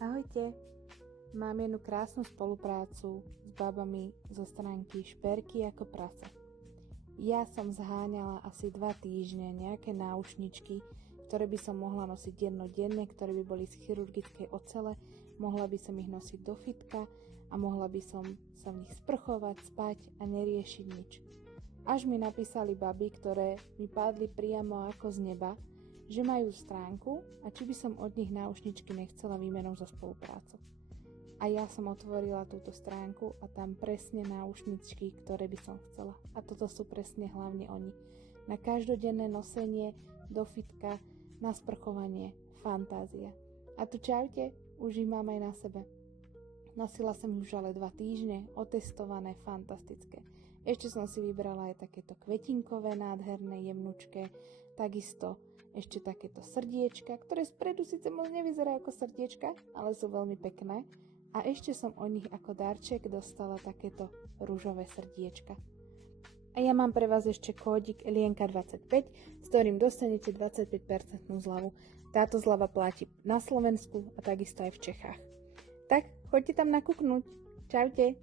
Ahojte, mám jednu krásnu spoluprácu s babami zo stránky Šperky ako prase. Ja som zháňala asi 2 týždne nejaké náušničky, ktoré by som mohla nosiť dennodenne, ktoré by boli z chirurgickej ocele, mohla by som ich nosiť do fitka a mohla by som sa v nich sprchovať, spať a neriešiť nič. Až mi napísali baby, ktoré mi padli priamo ako z neba, že majú stránku a či by som od nich náušničky nechcela výmenou za spoluprácu. A ja som otvorila túto stránku a tam presne náušničky, ktoré by som chcela. A toto sú presne hlavne oni. Na každodenné nosenie, do fitka, na sprchovanie, fantázia. A tu čaute, už ich mám aj na sebe. Nosila som už ale 2 týždne, otestované, fantastické. Ešte som si vybrala aj takéto kvetinkové, nádherné, jemnučké, takisto ešte takéto srdiečka, ktoré spredu síce moc nevyzerajú ako srdiečka, ale sú veľmi pekné. A ešte som od nich ako darček dostala takéto ružové srdiečka. A ja mám pre vás ešte kódik Elienka25, s ktorým dostanete 25% zľavu. Táto zľava platí na Slovensku a takisto aj v Čechách. Tak, choďte tam nakúknuť. Čaute.